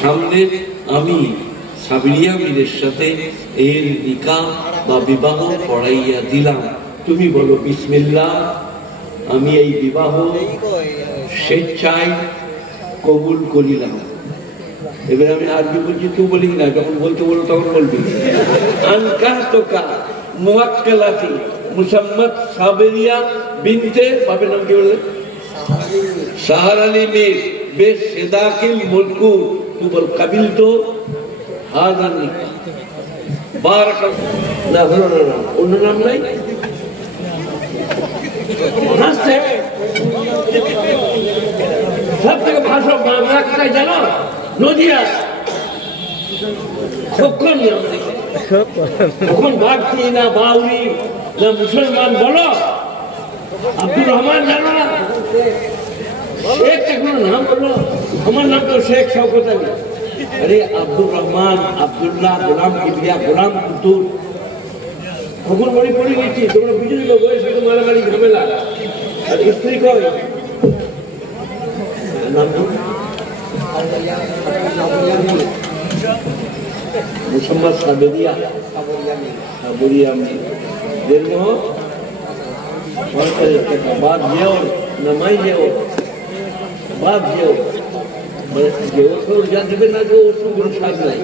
সামনে আমি সাবিরিয়া মীরের সাথে এর নিকাহ বা বিবাহ পড়াইয়া দিলাম, তুমি বলো বিসমিল্লাহ, আমি এই বিবাহ স্বেচ্ছায় কবুল করিলাম। এবার আমি আরবি বলছি, তুই বলি না, যখন বলতে বলো তখন বলবি। আনকাহতুকা মুওয়াক্কালাতি মুসাম্মাত সাবিরিয়া বিনতে, বাপের নাম কি বললে? সাহার আলী মীর বেশ সেদাকিল মুলকু, তুই বল কাবিল তো হাজার নিকাহ বারাকাল্লাহ। না হলো না, না অন্য নাম নাই। সব থেকে ভাষা বাংলাটাই জানো, নদিয়া কখন বাড়তি না বাউরি না মুসলমান বলো, আব্দুর রহমান জানো না? শেখ এখন নাম বলো, আমার নাম তো শেখ শওকত আলী। আরে আব্দুর রহমান, আব্দুল্লাহ, গোলাম কিবরিয়া, গোলাম কুতুব, কখন বাড়ি পড়ে গেছি। তোমরা বুঝে দিল বয়স মারামারি ঝামেলা। আর স্ত্রী কয় মুসাম্মাদ সাবিরিয়া সাবিরিয়া বাদ যেও নামাই যেও, বাদ যেও, মানে যে ওষুধ যা দেবে না, যে ওষুধ কোনো স্বাদ নাই।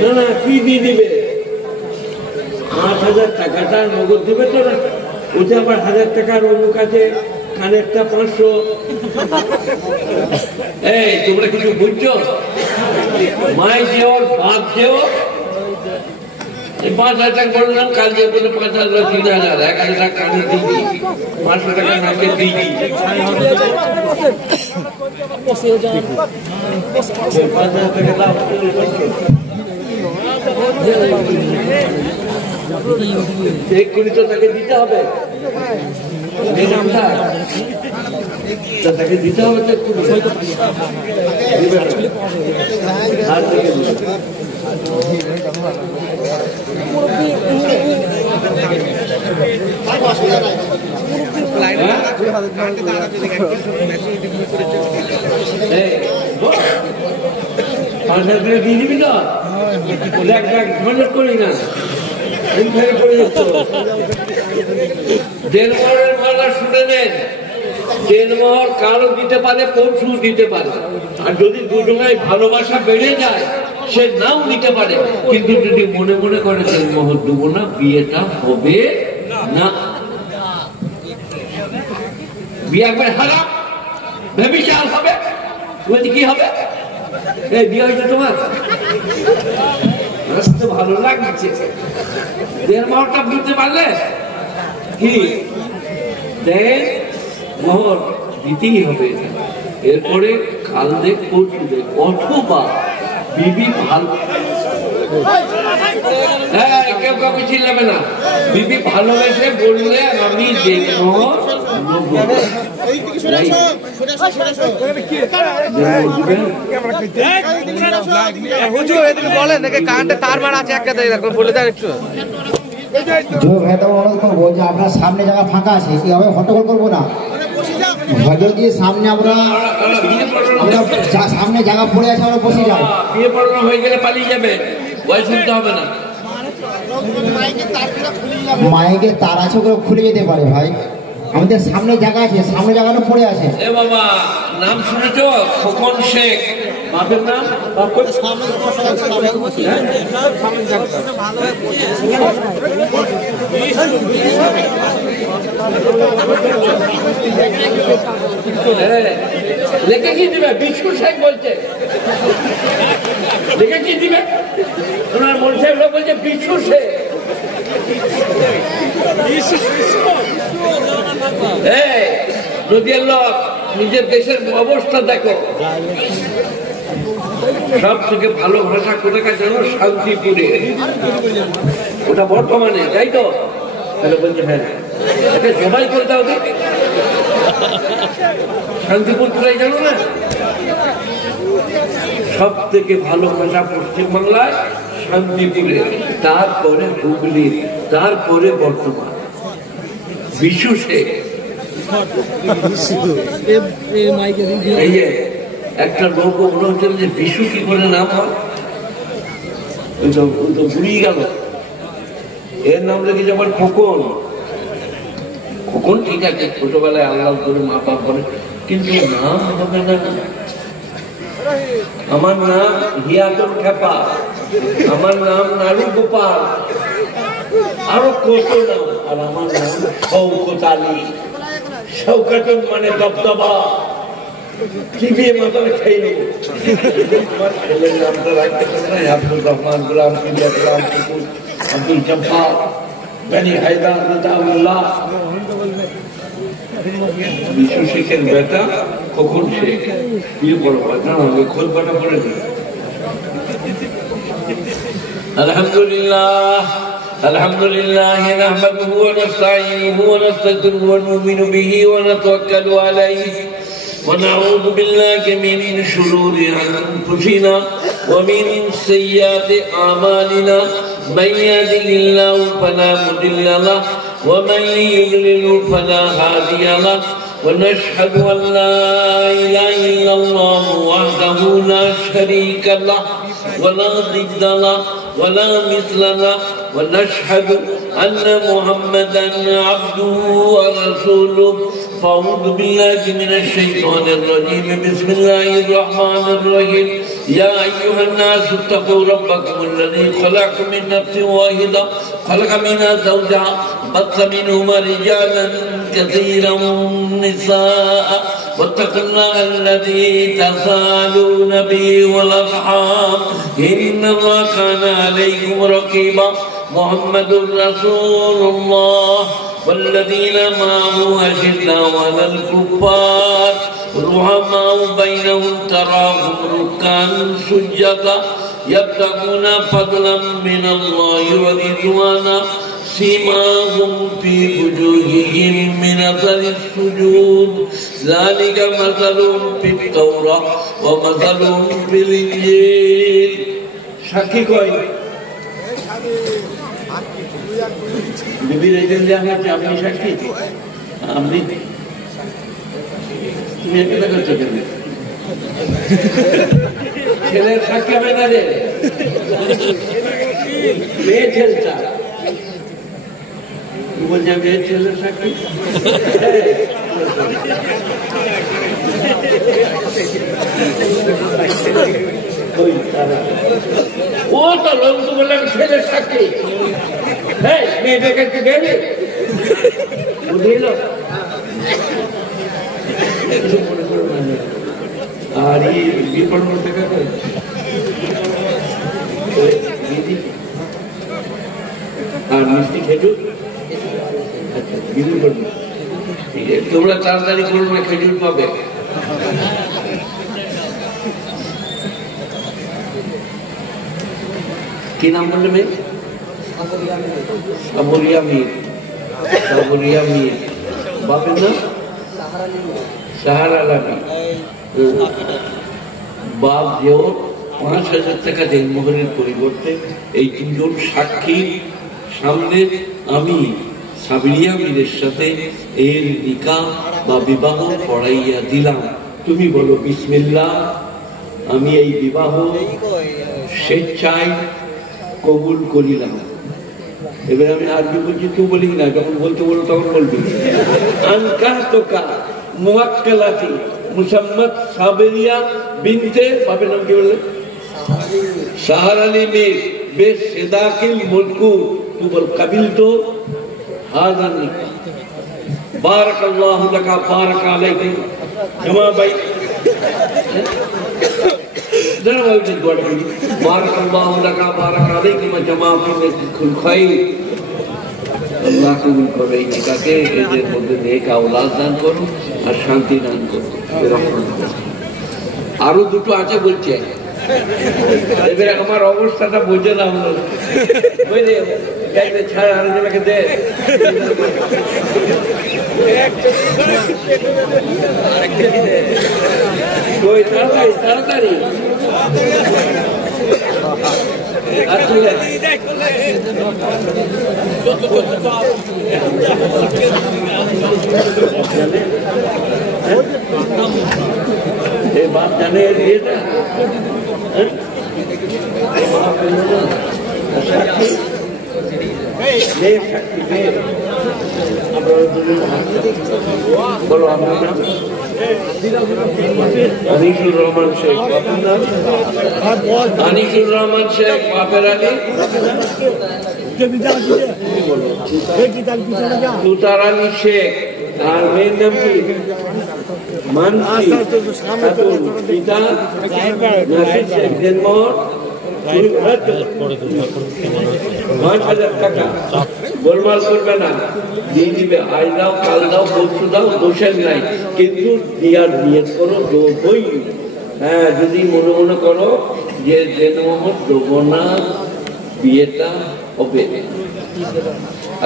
না না, কি দিয়ে দিবে? 8,000 টাকাটা নগদ দিবে তো না, ওটা আবার 1000 টাকার অমুক আছে, কানেরটা 500। এই তোমরা কিছু বুঝছো? মাই যেও, বাপ যেও, 5,000 টাকা বললাম, কাল যে বলে 5,000, 3,000, 1,000 টাকা কানে দিবি, 500 টাকা নামে দিবি। তাকে দিতে হবে, তাকে দিতে হবে। দিয়ে দিবি তো, দেখ করি না, পড়ে যাচ্ছ। দেড়মহরের মালা শুনে নেন, দেড়মহর কারো দিতে পারে, পরশু দিতে পারে। আর যদি দুজনায় ভালোবাসা বেড়ে যায়, সে নাও দিতে পারে। কিন্তু যদি মনে মনে করে দেড়মহর দেবো না, বিয়েটা হবে না। বিয়ে একবার হারাম, ব্যভিচার হবে। বলছি কি হবে? এই বিয়ে হয়েছে তোমার, আসতে ভালো লাগছে, দেড়মহরটা বুঝতে পারলে কি? দেড় মোহর দিতেই হবে। এরপরে কাল দেখ পরশু দেখ, অথবা বিবি ভালো, হ্যাঁ কেউ কাউকে চিল্লাবে না। বিবি ভালোবেসে বললে আমি দেড়মহর বলেন কারেন্টে তার মারা আছে, বলে দেন একটু। অনুরোধ করবো যে আপনার সামনে জায়গা ফাঁকা আছে, এভাবে হট্টগোল করবো না। যদি সামনে আমরা সামনে জায়গা পড়ে আছে, আমরা বসে যাই। বিয়ে পড়ানো হয়ে গেলে পালিয়ে যাবে, বয়স শুনতে হবে না। মাইকে তার আছে, ওগুলো খুলে যেতে পারে ভাই। আমাদের সামনে জায়গা আছে, সামনে জায়গাটা পড়ে আছে। এ বাবা, নাম শুনেছো? খোকন শেখ, বাপের নাম? লেখে কি দিবে? বিষ্ণু শেখ বলছে, লেখে কি দিবে? ওনার মন সাহেব বলছে বিষ্ণু শেখ। নদীর লোক, নিজের দেশের অবস্থা দেখো। সব থেকে ভালো ভাষা কোথাকার জানো? শান্তিপুরে, ওটা বর্তমানে, তাই তো? তাহলে বলছে হ্যাঁ, এটা জবাই করতে হবে। শান্তিপুর কোথায় জানো না? সব থেকে ভালো ভাষা পশ্চিমবাংলায় শান্তিপুরে, তারপরে হুগলি, তারপরে বর্ধমান। বিশু শেখ এই যে একটা লোক মনে হচ্ছে যে বিশু কি করে নাম হয়, ওই তো ভুলিয়ে গেল। এর নাম রেখে যেমন খোকন। খোকন ঠিক আছে, ছোটবেলায় আল্লাহ করে মা বাপ বলে, কিন্তু নাম হবে না। আমার নাম হিয়াতুল খেপা, আমার নাম নারু গোপাল, আরো কত নাম। আর আমার নাম শওকত আলী। শওকত মানে দবদবা, চিবিয়ে মাথায় খেয়ে নেব। আমার ছেলের নামটা রাখতে পারে না, আব্দুল রহমান, গোলাম গোলাম কুকুর, আব্দুল জব্বার, বেনি হায়দার, রেজাউল্লাহ। বিশু শেখের বেটা কখন শেখ বিয়ে বড় না, খোঁজ বাটা করে দিই। আলহামদুলিল্লাহ আলহামদুলিল্লাহ নাহমাদুহু ওয়া নাস্তাঈনুহু ওয়া নাস্তাগফিরুহু ওয়া নু'মিনু বিহি ওয়া নাতাওয়াক্কালু আলাইহি ওয়া নাউযু বিল্লাহি মিন শুরুরি আনফুসিনা ওয়া মিন সাইয়্যাতি আমালিনা মান ইয়াহদিহিল্লাহু ফালা মুদিল্লা লাহু ওয়া মান ইউদ্লিলহু ফালা হাদিয়া লাহু ونشهد أن لا إله إلا الله وحده لا شريك له ولا ضد له ولا مثل له ونشهد أن محمدا عبده ورسوله فأعوذ بالله من الشيطان الرجيم بسم الله الرحمن الرحيم يا أيها الناس اتقوا ربكم الذي خلقكم من نفس واحدة خلق منها زوجها بث منهما رجالا كثيرا ونساء واتقوا الله الذي تساءلون به والأرحام إن الله كان عليكم رقيبا محمد رسول الله والذين معه أشداء على الكفار رحماء بينهم تراهم ركعا سجدا يبتغون فضلا من الله ورضوانا سيماهم في وجوههم من أثر السجود ذلك مثلهم في التوراة ومثلهم في الإنجيل সাক্ষী কই বিবির এজেন্ট জানা যে আপনি সাক্ষী, আপনি তুমি একটা করছো কেন? ছেলের সাক্ষী হবে না রে, মেয়ে ছেলেটা বলছে মেয়ে ছেলের সাক্ষী। ও তো লোক তো বললাম ছেলের সাক্ষী, হ্যাঁ মেয়েটার কাছে গেলে বুঝল। আর এই বিপদ করতে গেলে আর মিষ্টি খেজুর, আচ্ছা বিদুর করবি, ঠিক আছে তোমরা তাড়াতাড়ি করো না, খেজুর পাবে। কি নাম বললে মেয়ে? সাবরিয়া মীর। সাবরিয়া মীর। বাপের নাম সাহারা লামি। বাপ যেও ৫,০০০ টাকা দেনমোহরের পরিবর্তে এই তিনজন সাক্ষী সামনে আমি সাবরিয়া মীরের সাথে এর নিকাহ বা বিবাহ পড়াইয়া দিলাম। তুমি বলো বিসমিল্লাহ, আমি এই বিবাহ স্বেচ্ছায় কবুল করিলাম। এবার আমি আরবি বলছি, তুই বলি না, যখন বলতে বলো তখন বলবি। আনকাহতুকা মুওয়াক্কালাতি মুসাম্মাত সাবরিয়া বিনতে, বাপের নাম কি বললে? সাহারা আলী মীর বেশ সেদাকিল মুলকু, তুই বল কাবিলতু হাযা নিকাহ। বারাকাল্লাহু লাকা বারাকা আলাইকুম জামা ভাই। আল্লাহ কবুল করে এই নিকাহকে, এদের মধ্যে নেক আওলাদ দান করুন আর শান্তি দান করুন। আরো দুটো আছে বলছে, এবার আমার অবস্থাটা বোঝে না, বুঝলে ছাড়া আরো জনকে দে। তাড়াতাড়ি তাড়াতাড়ি এই বাপ জানে বিয়েটা বলো আপনার নাম? আনিসুর রহমান শেখ। আনিসুর রহমান শেখ বাপের আলী তুতার আলী শেখ। আর মেয়ের নাম কি? মানসি খাতুন। পিতা নাসির শেখ। জন্ম 5,000 টাকা। গোলমাল করবে না, দিয়ে দিবে। আজ দাও, কাল দাও, পরশু দাও, দোষের নাই, কিন্তু দিয়ার নিয়ত করো দেবই। হ্যাঁ, যদি মনে মনে করো যে মোহাম্মদ দেবো না, বিয়েটা হবে।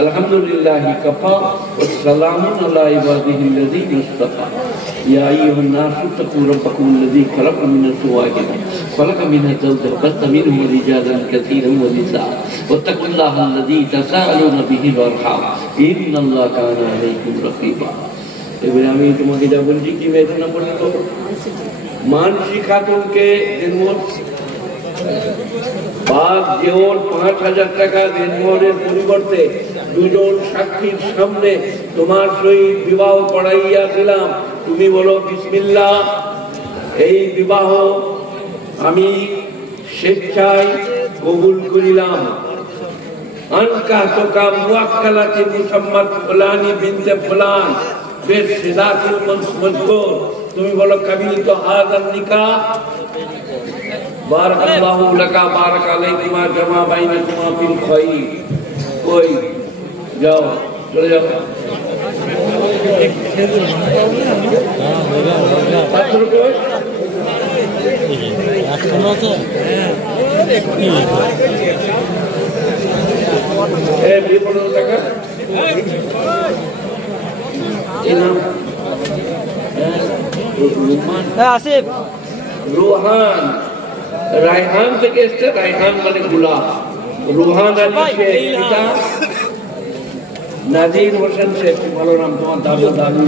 আলহামদুলিল্লাহি কাফা ওয়া সালামুন আলা ইবাদিহিল্লাযীনা ইসতাফা। ইয়া আইয়ুহান নাসু তাকু রাব্বাকুম আল্লাযী খালাকাকুম মিন নাফসিন ওয়াহিদাতিন খালাকা মিনহা যাওজাহা ওয়া বাথা মিনহুমা রিজালান কাসীরান ওয়া নিসাআ ওয়াত্তাকুল্লাহা আল্লাযী তাসাআলুনা বিহি ওয়াল আরহাম ইন্নাল্লাহা কানা আলাইকুম রাকীবা। এবারে আমি তোমাকে যা বলছি কি মেয়ের নাম বলে তো মানসি খাতুনকে বাপ যেওর 5,000 টাকা দেনমোহরের পরিবর্তে দুজন সাক্ষীর সামনে তোমার সহিত বিবাহ পড়াইয়া দিলাম। তুমি বলো বিসমিল্লাহ। এই বিবাহ আমি স্বেচ্ছায় কবুল করিলাম। আনকা তোকা মুআক্কালাতি মুসাম্মাত ফুলানি বিনতে ফুলান বেশ সিদাতুল মজকুর। তুমি বলো কাবিলতু হাযান নিকাহ। বারাকাল্লাহু লাকা বারাক আলাইকুমা জামা বাইনাকুমা ফিল খায়র। ওই যাও, চলে যাও। টাকা আসিফ রোহান, রায়হান থেকে এসছে। রায়হান মানে গোলাপ। রোহান আলী শেখ। পিতা নাজির হোসেন শেখ। ভালো নাম তোমার, দাদা দাদু।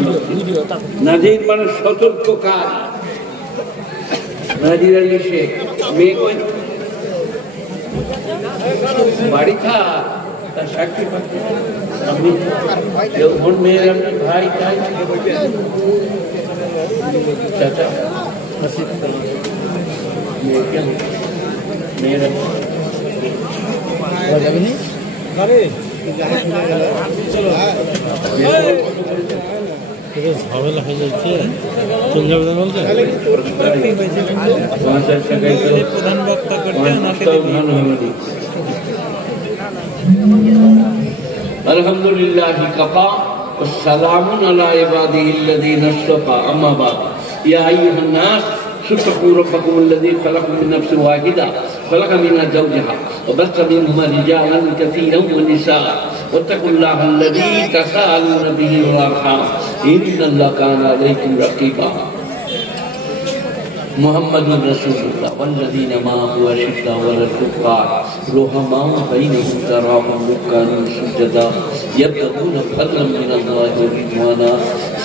নাজির মানে সতর্ককার। নাজির আলী শেখ। মেয়ে কই? বাড়ি খা তার সাক্ষী আপনি মেয়ের আপনার ভাই তাই চাচা মেয়েরা ঝামেলা হয়ে যাচ্ছে। চলে যাবে বলছে প্রধান বক্তা করতে আলহামদুলিল্লাহি কাফা ওয়া সালামুন আলা ইবাদিহিল্লাযীনা ইসতাফা। আম্মা বা'দ। ইয়া আইয়ুহান নাস اتقوا ربكم الذي خلقكم من نفس واحدة خلق منها زوجها وبث منهما رجالا كثيرا ونساء واتقوا الله الذي تساءلون به والأرحام إن الله كان عليكم رقيبا. محمد رسول الله والذين معه أشداء على الكفار رحماء بينهم تراهم ركعا سجدا يبتغون فضلا من الله ورضوانا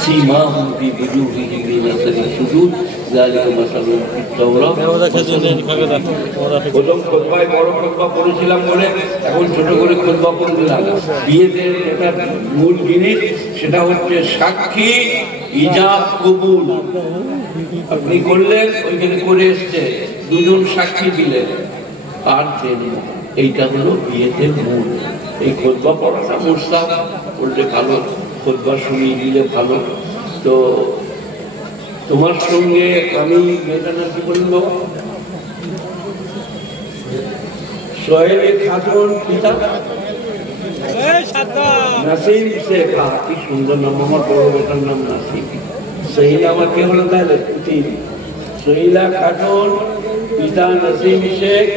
سيماهم في وجوههم من أثر السجود ذلك مثلهم في التوراة. প্রথম খুতবায় বড় খুতবা পড়েছিলাম বলে এখন ছোট করে খুতবা পড়ে দিলাম। বিয়েতে যেটা মূল জিনিস সেটা হচ্ছে সাক্ষী ইজাব কবুল। আপনি করলেন, ওইখানে করে এসছে, দুজন সাক্ষী দিলেন আর দেন। এইটা হলো বিয়েতে মূল। এই খুতবা পড়াটা মুস্তাহাব, পড়লে ভালো, খুতবা শুনিয়ে দিলে ভালো। তো তোমার সঙ্গে আমি মেয়েটার নাম কি বললো সোহেলি খাতুন। পিতা নাসিম শেখ। কি সুন্দর নাম। আমার বড় বেটার নাম নাসিম। সহিলা আমার কে হলো তাহলে? সহিলা খাতুন। পিতা নাসিম শেখ।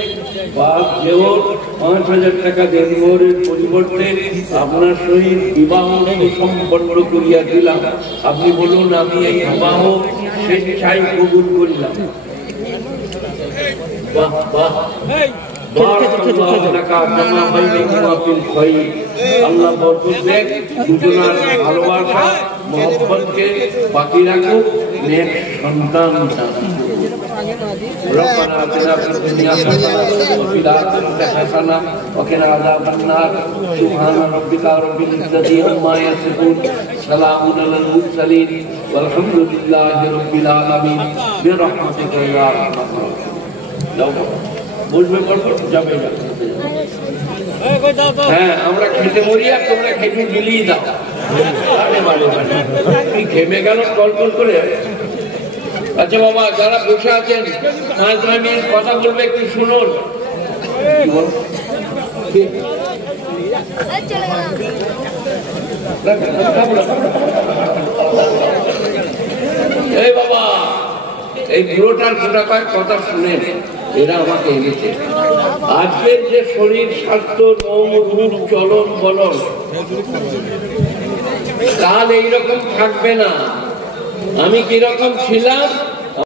বাপ যেওর 5,000 টাকা দেনমোহরের পরিবর্তে আপনার সহিত বিবাহ সম্পন্ন করিয়া দিলাম। আপনি বলুন আমি এই বিবাহ স্বেচ্ছায় কবুল করিলাম। বাহ বাহ আল্লাহ বরকত দেখ, দুজনার ভালোবাসা মহব্বতকে বাকি রাখুক, নেক সন্তান দান। ربنا آتنا في الدنيا حسنة وفي الآخرة حسنة وقنا عذاب النار سبحان ربك رب العزة عما يصفون سلام على المرسلين والحمد لله رب العالمين برحمتك يا أرحم الراحمين। বলবে যাবে না, হ্যাঁ আমরা খেতে মরি আর তোমরা খেতে গিলিয়ে দাও। তুই ঘেমে গেল কল কল করে। আচ্ছা বাবা, যারা বসে আছেন 5 মিনিট কথা বলবে, একটু শুনুন। এই বাবা, এই বুড়োটার গোটাকার কথা শুনেন, এরা আমাকে এনেছে। আজকের যে শরীর স্বাস্থ্য রূপ চলন বলন কাল এইরকম থাকবে না। আমি কিরকম ছিলাম